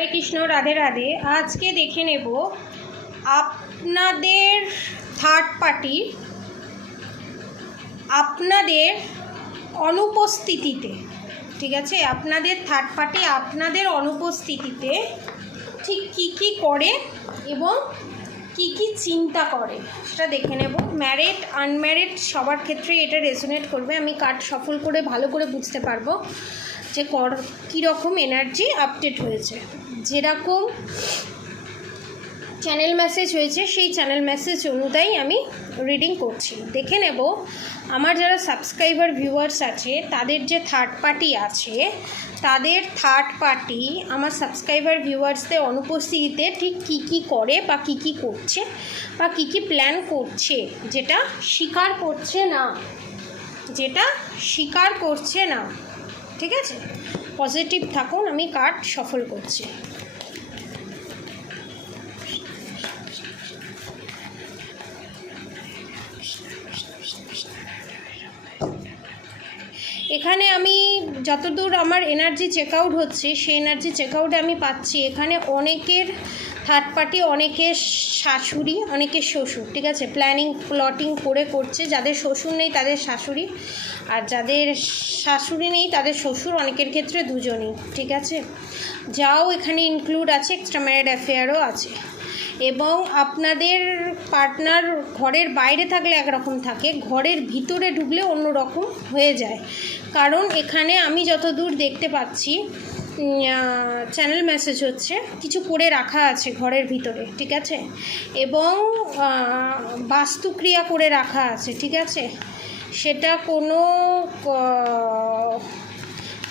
হরে কৃষ্ণ, রাধে রাধে। আজকে দেখে নেব আপনাদের থার্ড পার্টি আপনাদের অনুপস্থিতিতে, ঠিক আছে? আপনাদের থার্ড পার্টি আপনাদের অনুপস্থিতিতে ঠিক কী কী করে এবং কি কি চিন্তা করে? সেটা দেখে নেব। ম্যারেড আনম্যারেড সবার ক্ষেত্রে এটা রেজোনেট করবে। আমি কার্ড সফল করে, ভালো করে বুঝতে পারব যে কর কীরকম এনার্জি আপডেট হয়েছে। যেরকম চ্যানেল মেসেজ হয়েছে, সেই চ্যানেল মেসেজ অনুযায়ী আমি রিডিং করছি। দেখে নেব, আমার যারা সাবস্ক্রাইবার ভিউয়ার্স আছে, তাদের যে থার্ড পার্টি আছে, তাদের থার্ড পার্টি আমার সাবস্ক্রাইবার ভিউয়ার্সদের অনুপস্থিতিতে ঠিক কী কী করে বা কী কী করছে বা কী কী প্ল্যান করছে, যেটা স্বীকার করছে না, যেটা স্বীকার করছে না, ঠিক আছে? পজিটিভ থাকুন, আমি কার্ড সফল করছি। এখানে আমি যতদূর আমার এনার্জি চেক আউট হচ্ছে, সেই এনার্জি চেক আউটে আমি পাচ্ছি। এখানে অনেকের থার্ড পার্টি অনেকের শাশুড়ি, অনেকের শ্বশুর, ঠিক আছে? প্ল্যানিং প্লটিং করে করছে। যাদের শ্বশুর নেই, তাদের শাশুড়ি। আর যাদের শাশুড়ি নেই, তাদের শ্বশুর অনেকের ক্ষেত্রে দুজনই, ঠিক আছে? যাও এখানে ইনক্লুড আছে এক্সট্রা ম্যারিড অ্যাফেয়ারও আছে। এবং আপনাদের পার্টনার ঘরের বাইরে থাকলে একরকম থাকে, ঘরের ভিতরে ঢুকলে অন্য রকম হয়ে যায়। কারণ এখানে আমি যত দূর দেখতে পাচ্ছি চ্যানেল মেসেজ হচ্ছে, কিছু করে রাখা আছে ঘরের ভিতরে, ঠিক আছে? এবং বাস্তুক্রিয়া করে রাখা আছে, ঠিক আছে? সেটা কোনো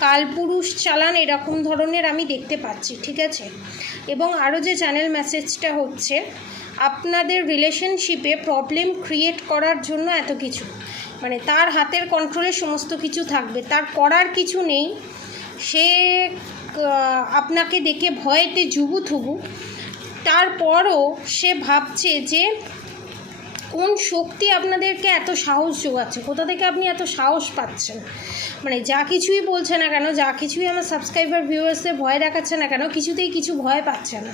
কালপুরুষ চালান এরকম ধরনের আমি দেখতে পাচ্ছি, ঠিক আছে? এবং আরও যে চ্যানেল মেসেজটা হচ্ছে, আপনাদের রিলেশনশিপে প্রবলেম ক্রিয়েট করার জন্য এত কিছু। মানে তার হাতের কন্ট্রোলে সমস্ত কিছু থাকবে। তার করার কিছু নেই। সে আপনাকে দেখে ভয়েতে জুবু থুবু তারপরও সে ভাবছে যে কোন শক্তি আপনাদেরকে এত সাহস যোগাচ্ছে? কোথা থেকে আপনি এত সাহস পাচ্ছেন? মানে যা কিছুই বলছে না কেন, যা কিছুই আমার সাবস্ক্রাইবার ভিউয়ার্সদের ভয় দেখাচ্ছে না কেন, কিছুতেই কিছু ভয় পাচ্ছে না।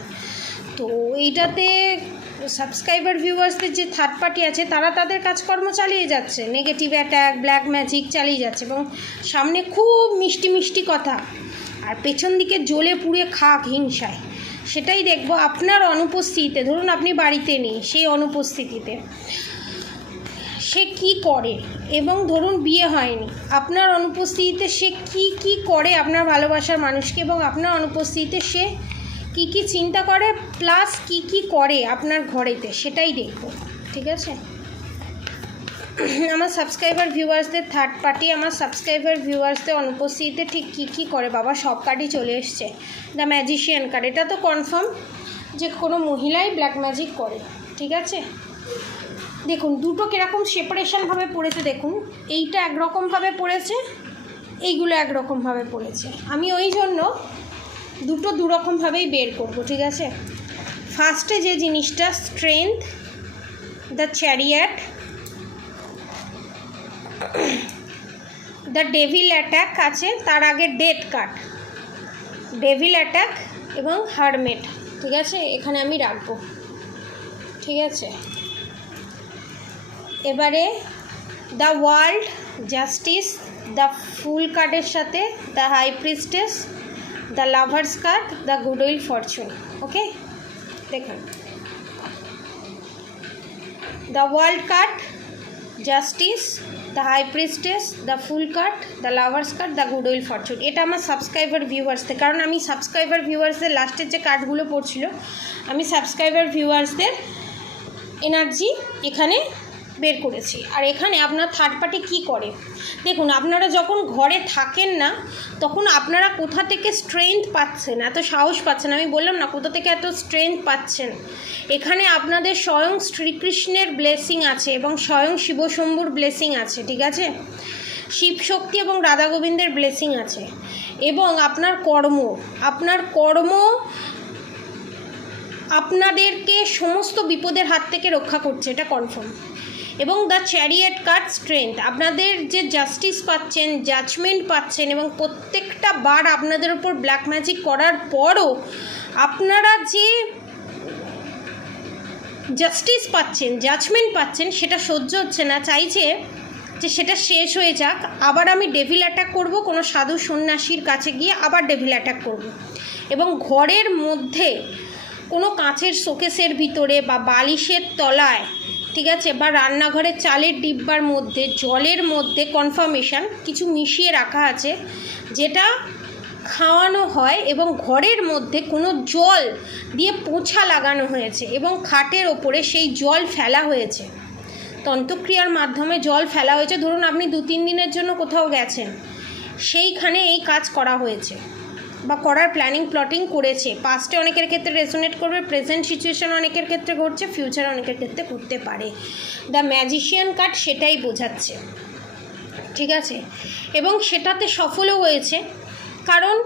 তো এইটাতে সাবস্ক্রাইবার ভিউয়ার্সদের যে থার্ড পার্টি আছে, তারা তাদের কাজকর্ম চালিয়ে যাচ্ছে। নেগেটিভ অ্যাট্যাক ব্ল্যাক ম্যাজিক চালিয়ে যাচ্ছে এবং সামনে খুব মিষ্টি মিষ্টি কথা। আর পেছন দিকে জ্বলে পুড়ে খাক হিংসায়। সেটাই দেখব। আপনার অনুপস্থিতিতে, ধরুন আপনি বাড়িতে নেই, সেই অনুপস্থিতিতে। সে কি করে? এবং ধরুন বিয়ে হয়নি, আপনার অনুপস্থিতিতে সে কি কি করে আপনার ভালোবাসার মানুষকে? এবং আপনার অনুপস্থিতিতে সে কি কি চিন্তা করে? প্লাস কি কি করে আপনার ঘরেতে? সেটাই দেখব। ঠিক আছে? আমার সাবস্ক্রাইবার ভিউয়ার্সদের থার্ড পার্টি আমার সাবস্ক্রাইবার ভিউয়ার্সদের অনুপস্থিতিতে ঠিক কী কী করে? বাবা, সব কার্ডই চলে এসছে। দ্য ম্যাজিশিয়ান কার্ড এটা তো কনফার্ম যে কোনো মহিলাই ব্ল্যাক ম্যাজিক করে, ঠিক আছে? দেখুন, দুটো কীরকম সেপারেশনভাবে পড়েছে, দেখুন। এইটা একরকমভাবে পড়েছে, এইগুলো একরকমভাবে পড়েছে। আমি ওই জন্য দুটো দুরকমভাবেই বের করব, ঠিক আছে? ফার্স্টে যে জিনিসটা strength the chariot the devil attack আছে, তার আগে ডেথ কার্ড ডেভিল অ্যাট্যাক এবং হারমেট ঠিক আছে? এখানে আমি রাখব। ঠিক আছে? এবারে the world justice the fool কার্ডের সাথে the high priestess the lovers card the good will fortune okay দেখুন। The world card justice the high priestess the fool card the lovers card the good will fortune এটা আমার subscriber ভিউয়ার্সদের কারণ আমি subscriber ভিউয়ার্সদের লাস্টের যে কার্ডগুলো পড়ছিল, আমি সাবস্ক্রাইবার ভিউয়ার্সদের এনার্জি এখানে বের করেছি। আর এখানে আপনার থার্ড পার্টি কী করে? দেখুন, আপনারা যখন ঘরে থাকেন না, তখন আপনারা কোথা থেকে স্ট্রেংথ পাচ্ছেন? এত সাহস পাচ্ছেন। আমি বললাম না, কোথা থেকে এত স্ট্রেংথ পাচ্ছেন? এখানে আপনাদের স্বয়ং শ্রীকৃষ্ণের ব্লেসিং আছে এবং স্বয়ং শিবশম্ভুর ব্লেসিং আছে, ঠিক আছে? শিব শক্তি এবং রাধা গোবিন্দের ব্লেসিং আছে। এবং আপনার কর্ম আপনার কর্ম আপনাদেরকে সমস্ত বিপদের হাত থেকে রক্ষা করছে, এটা কনফার্ম এবং দ্য চ্যারিয়েট কার্ড স্ট্রেংথ আপনাদের যে জাস্টিস পাচ্ছেন জাজমেন্ট পাচ্ছেন এবং প্রত্যেকটা বার আপনাদের উপর ব্ল্যাক ম্যাজিক করার পরও আপনারা যে জাস্টিস পাচ্ছেন জাজমেন্ট পাচ্ছেন, সেটা সহ্য হচ্ছে না। চাইছে যে সেটা শেষ হয়ে যাক। আবার আমি ডেভিল অ্যাটাক করব, কোনো সাধু সন্ন্যাসীর কাছে গিয়ে আবার ডেভিল অ্যাটাক করব। এবং ঘরের মধ্যে কোনো কাঁচের শোকেসের ভিতরে বা বালিশের তলায় ঠিক আছে, বা রান্নাঘরে চালের ডিব্বার মধ্যে, জলের মধ্যে কনফার্মেশন কিছু মিশিয়ে রাখা আছে, যেটা খাওয়ানো হয় এবং ঘরের মধ্যে কোনো জল দিয়ে পোছা লাগানো হয়েছে এবং খাটের ওপরে সেই জল ফেলা হয়েছে। তন্ত্রক্রিয়ার মাধ্যমে জল ফেলা হয়েছে। ধরুন, আপনি দু তিন দিনের জন্য কোথাও গেছেন, সেইখানে এই কাজ করা হয়েছে। বা করার প্ল্যানিং প্লটিং করেছে। পাস্টে অনেকের ক্ষেত্রে রেজোনেট করবে প্রেজেন্ট সিচুয়েশান অনেকের ক্ষেত্রে ঘটছে ফিউচার অনেকের ক্ষেত্রে ঘটতে পারে। দ্য ম্যাজিশিয়ান কার্ড সেটাই বোঝাচ্ছে। ঠিক আছে? এবং সেটাতে সফলও হয়েছে। কারণ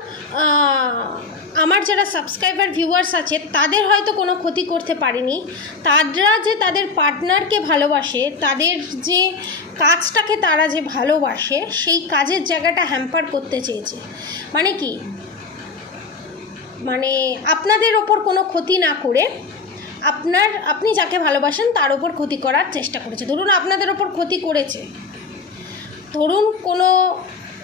আমার যারা সাবস্ক্রাইবার ভিউয়ার্স আছে, তাদের হয়তো কোনো ক্ষতি করতে পারেনি। তারা যে তাদের পার্টনারকে ভালোবাসে, তাদের যে কাজটাকে তারা যে ভালোবাসে, সেই কাজের জায়গাটা হ্যাম্পার করতে চেয়েছে। মানে কি? মানে আপনাদের ওপর কোনো ক্ষতি না করে আপনার, আপনি যাকে ভালোবাসেন তার ওপর ক্ষতি করার চেষ্টা করেছে। ধরুন আপনাদের ওপর ক্ষতি করেছে। ধরুন কোনো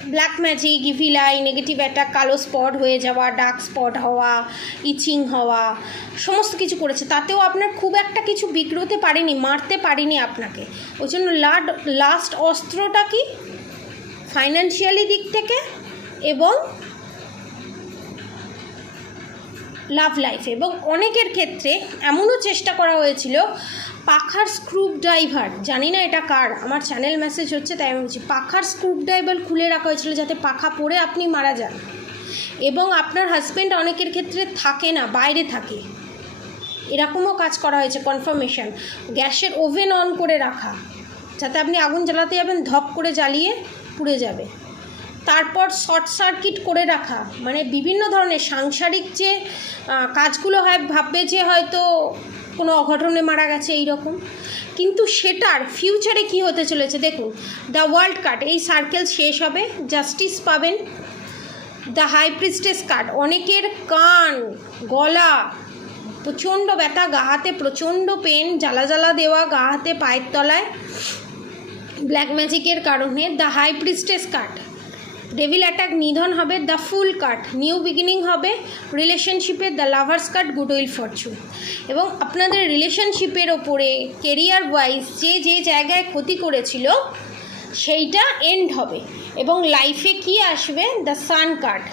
ব্ল্যাক ম্যাজিক ইভিলাই নেগেটিভ একটা কালো স্পট হয়ে যাওয়া ডার্ক স্পট হওয়া ইচিং হওয়া, সমস্ত কিছু করেছে। তাতেও আপনার খুব একটা কিছু বিগ্রতে পারেনি, মারতে পারেনি আপনাকে। ওই জন্য লাড লাস্ট অস্ত্রটা কি? ফাইন্যান্সিয়ালি দিক থেকে এবং লাভ লাইফ। এবং অনেকের ক্ষেত্রে এমনও চেষ্টা করা হয়েছিল, পাখার স্ক্রুপ ড্রাইভার, জানি না এটা কার, আমার চ্যানেল মেসেজ হচ্ছে তাই আমি বলছি, পাখার স্ক্রুপ ড্রাইভার খুলে রাখা হয়েছিল যাতে পাখা পড়ে আপনি মারা যান। এবং আপনার হাজব্যান্ড অনেকের ক্ষেত্রে থাকে না, বাইরে থাকে। এরকমও কাজ করা হয়েছে কনফার্মেশন গ্যাসের ওভেন অন করে রাখা, যাতে আপনি আগুন জ্বালাতে যাবেন, ধপ করে জ্বালিয়ে পুড়ে যাবে। তারপর শর্ট সার্কিট করে রাখা। মানে বিভিন্ন ধরনের সাংসারিক যে কাজগুলো হয়, ভাববে যে হয়তো কোনো অঘটনে মারা গেছে এই রকম কিন্তু সেটার ফিউচারে কি হতে চলেছে দেখুন দ্য ওয়ার্ল্ড কার্ড এই সার্কেল শেষ হবে জাস্টিস পাবেন। দ্য হাই প্রিস্টেস কার্ড অনেকের কান, গলা, প্রচণ্ড ব্যথা, গা হাতে প্রচণ্ড পেন জ্বালা জ্বালা দেওয়া, গা হাতে পায়ের তলায়। ব্ল্যাক ম্যাজিকের কারণে the high priestess card devil attack নিধন হবে the fool card new beginning হবে রিলেশনশিপে the lovers card good will fortune এবং আপনাদের রিলেশনশিপের ওপরে কেরিয়ার ওয়াইজ যে যে জায়গায় ক্ষতি করেছিল, সেইটা এন্ড হবে। এবং লাইফে কি আসবে? দ্য সান কার্ড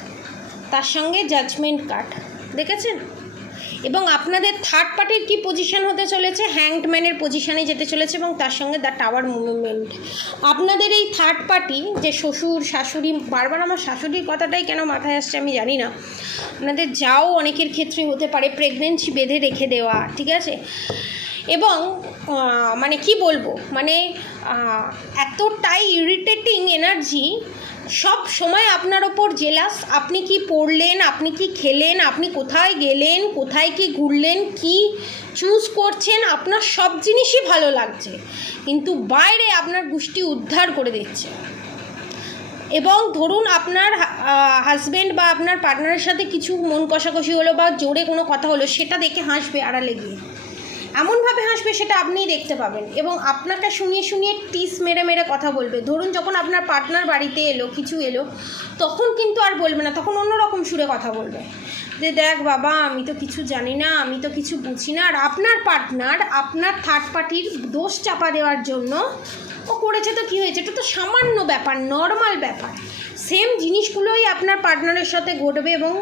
তার সঙ্গে জাজমেন্ট কার্ড দেখেছেন? এবং আপনাদের থার্ড পার্টির কি পজিশান হতে চলেছে? হ্যাংডম্যানের পজিশানে যেতে চলেছে এবং তার সঙ্গে দ্য টাওয়ার মুভমেন্ট আপনাদের এই থার্ড পার্টি যে শ্বশুর, শাশুড়ি, বারবার আমার শাশুড়ির কথাটাই কেন মাথায় আসছে আমি জানি না। আপনাদের যাও অনেকের ক্ষেত্রে হতে পারে প্রেগনেন্সি বেঁধে রেখে দেওয়া, ঠিক আছে? এবং মানে কি বলব? মানে এতটাই ইরিটেটিং এনার্জি সব সময় আপনার ওপর জেলাস। আপনি কি পড়লেন? আপনি কি খেলেন? আপনি কোথায় গেলেন? কোথায় কি ঘুরলেন? কি চুজ করছেন? আপনার সব জিনিসই ভালো লাগছে। কিন্তু বাইরে আপনার গোষ্ঠী উদ্ধার করে দিচ্ছে। এবং ধরুন আপনার হাজব্যান্ড বা আপনার পার্টনারের সাথে কিছু মন কষাকষি হলো বা জোরে কোনো কথা হলো, সেটা দেখে হাসবে আড়ালে গিয়ে। এমনভাবে হাসবে সেটা আপনিই দেখতে পাবেন এবং আপনাকে শুনিয়ে শুনিয়ে টিস মেরে মেরে কথা বলবে। ধরুন যখন আপনার পার্টনার বাড়িতে এলো, কিছু এলো, তখন কিন্তু আর বলবে না, তখন অন্যরকম সুরে কথা বলবে। যে দেখ বাবা, আমি তো কিছু জানি না, আমি তো কিছু বুঝি না, আর আপনার পার্টনার আপনার থার্ড পার্টির দোষ চাপা দেওয়ার জন্য ও করেছে তো কী হয়েছে? এটা তো সামান্য ব্যাপার নর্মাল ব্যাপার। সেম জিনিসগুলোই আপনার পার্টনারের সাথে ঘটবে এবং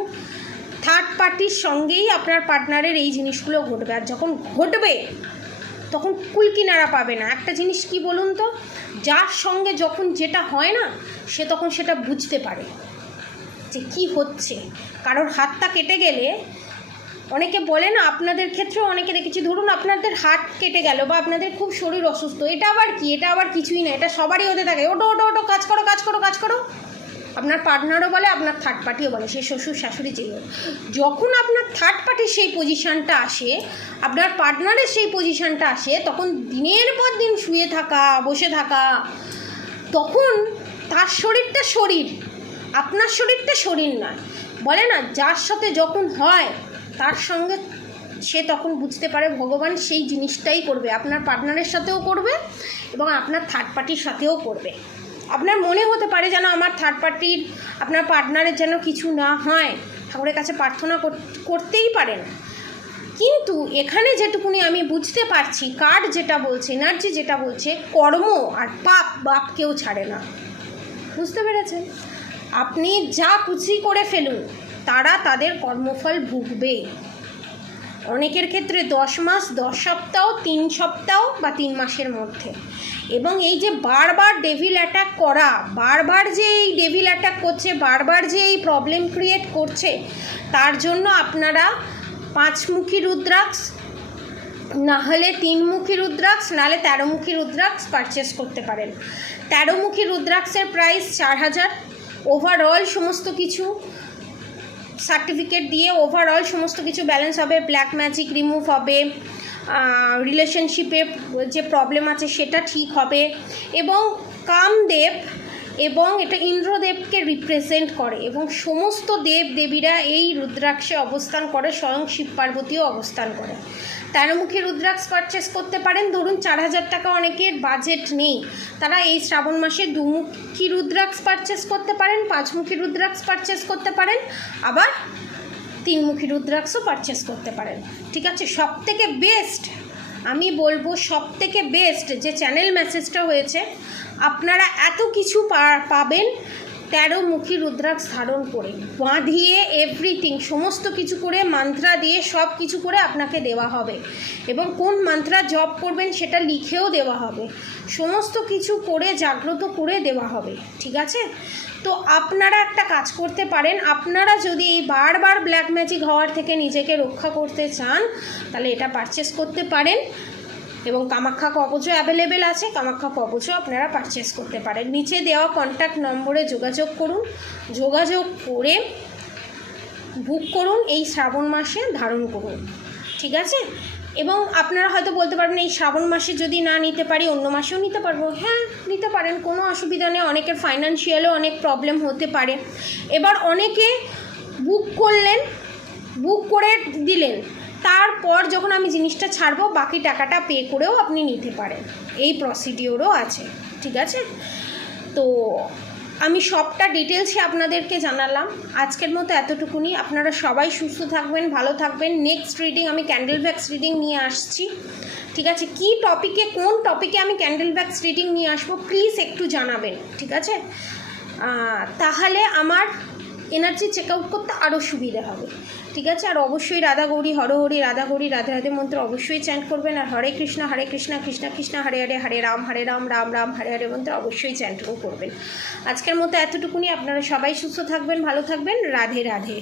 থার্ড পার্টির সঙ্গেই আপনার পার্টনারের এই জিনিসগুলো ঘটবে। আর যখন ঘটবে, তখন কুল কিনারা পাবে না। একটা জিনিস কি বলুন তো? যার সঙ্গে যখন যেটা হয় না, সে তখন সেটা বুঝতে পারে যে কি হচ্ছে। কারোর হাতটা কেটে গেলে, অনেকে বলে না, আপনাদের ক্ষেত্রেও অনেকে দেখেছি, ধরুন আপনাদের হাত কেটে গেল বা আপনাদের খুব শরীর অসুস্থ, এটা আবার কি? এটা আবার কিছুই না, এটা সবারই হতে থাকে। ওটো ওটো ওটো, কাজ করো কাজ করো কাজ করো। আপনার পার্টনারও বলে, আপনার থার্ড পার্টিও বলে, সে শ্বশুর শাশুড়ি যে যখন আপনার থার্ড পার্টির সেই পজিশানটা আসে, আপনার পার্টনারের সেই পজিশানটা আসে, তখন দিনের পর দিন শুয়ে থাকা, বসে থাকা, তখন তার শরীরটা শরীর। আপনার শরীরটা শরীর নয়। বলে না, যার সাথে যখন হয়, তার সঙ্গে সে তখন বুঝতে পারে, ভগবান সেই জিনিসটাই করবে। আপনার পার্টনারের সাথেও করবে এবং আপনার থার্ড পার্টির সাথেও করবে। আপনার মনে হতে পারে যেন আমার থার্ড পার্টির আপনার পার্টনারের যেন কিছু না হয়। ঠাকুরের কাছে প্রার্থনা কর- করতেই পারেন। কিন্তু এখানে যেটুকুনি আমি বুঝতে পারছি কার্ড যেটা বলছে, এনার্জি যেটা বলছে, কর্ম আর পাপ বাপ কেউ ছাড়ে না। বুঝতে পেরেছেন? আপনি যা খুশি করে ফেলুন, তারা তাদের কর্মফল ভুগবে। অনেকের ক্ষেত্রে দশ মাস, দশ সপ্তাহ, তিন সপ্তাহ বা তিন মাসের মধ্যে। এবং এই যে বারবার ডেভিল অ্যাটাক করা, বারবার যে এই ডেভিল অ্যাটাক করছে, বারবার যে এই প্রবলেম ক্রিয়েট করছে, তার জন্য আপনারা পাঁচমুখী রুদ্রাক্ষ না হলে তিনমুখী রুদ্রাক্ষ, নাহলে তেরোমুখী রুদ্রাক্ষ পারচেস করতে পারেন। তেরোমুখী রুদ্রাক্ষের প্রাইস চার হাজার। ওভারঅল সমস্ত কিছু সার্টিফিকেট দিয়ে ওভারঅল সমস্ত কিছু ব্যালেন্স হবে ব্ল্যাক ম্যাজিক রিমুভ হবে রিলেশনশিপে যে প্রবলেম আছে সেটা ঠিক হবে এবং কামদেব এবং এটা ইন্দ্রদেবকে রিপ্রেজেন্ট করে এবং সমস্ত দেব দেবীরা এই রুদ্রাক্ষে অবস্থান করে, স্বয়ং শিব পার্বতীও অবস্থান করে। তেরোমুখী রুদ্রাক্ষ পারচেস করতে পারেন। ধরুন, চার হাজার টাকা অনেকের বাজেট নেই। তারা এই শ্রাবণ মাসে দুমুখী রুদ্রাক্ষ পারচেস করতে পারেন, পাঁচমুখী রুদ্রাক্ষ পারচেস করতে পারেন, আবার তিনমুখী রুদ্রাক্ষও পারচেস করতে পারেন। ঠিক আছে? সব থেকে বেস্ট আমি বলব সব থেকে বেস্ট যে চ্যানেল মেসেজটা হয়েছে আপনারা এত কিছু পাবেন তেরো মুখী রুদ্রাক্ষ ধারণ করে। বাঁধিয়ে এভরিথিং সমস্ত কিছু করে, মান্ত্রা দিয়ে সব কিছু করে আপনাকে দেওয়া হবে। এবং কোন মান্ত্রা জপ করবেন সেটা লিখেও দেওয়া হবে। সমস্ত কিছু করে, জাগ্রত করে দেওয়া হবে। ঠিক আছে? তো আপনারা একটা কাজ করতে পারেন। আপনারা যদি এই বারবার ব্ল্যাক ম্যাজিক হওয়ার থেকে নিজেকে রক্ষা করতে চান, তাহলে এটা পারচেস করতে পারেন। এবং কামাখ্যা কবচও অ্যাভেলেবেল আছে। কামাখ্যা কবচও আপনারা পারচেস করতে পারেন। নিচে দেওয়া কন্ট্যাক্ট নম্বরে যোগাযোগ করুন। যোগাযোগ করে বুক করুন, এই শ্রাবণ মাসে ধারণ করুন। ঠিক আছে? এবং আপনারা হয়তো বলতে পারবেন, এই শ্রাবণ মাসে যদি না নিতে পারি, অন্য মাসেও নিতে পারব। হ্যাঁ নিতে পারেন, কোনো অসুবিধা নেই। অনেকের ফাইন্যান্সিয়ালও অনেক প্রবলেম হতে পারে। এবার অনেকে বুক করলেন বুক করে দিলেন। তারপর যখন আমি জিনিসটা ছাড়বো, বাকি টাকাটা পে করেও আপনি নিতে পারেন। এই প্রসিডিওরও আছে, ঠিক আছে? তো আমি সবটা ডিটেলসে আপনাদেরকে জানালাম। আজকের মতো এতটুকুনি। আপনারা সবাই সুস্থ থাকবেন, ভালো থাকবেন। নেক্সট রিডিং আমি ক্যান্ডেল ভ্যাক্স রিডিং নিয়ে আসছি, ঠিক আছে? কি টপিকে কোন টপিকে আমি ক্যান্ডেল ভ্যাক্স রিডিং নিয়ে আসব প্লিজ একটু জানাবেন, ঠিক আছে? তাহলে আমার এনার্জি চেক আউট করতে আরও সুবিধা হবে। ঠিক আছে? আর অবশ্যই রাধা গৌরী, হর হরি, রাধা গৌরী রাধা রাধে মন্ত্র অবশ্যই চ্যান্ট করবেন। আর হরে কৃষ্ণ হরে কৃষ্ণ কৃষ্ণ কৃষ্ণ, হরে হরে হরে রাম হরে রাম রাম রাম, হরে হরে মন্ত্র অবশ্যই চ্যান্টও করবেন। আজকের মতো এতটুকুনি। আপনারা সবাই সুস্থ থাকবেন, ভালো থাকবেন। রাধে রাধে।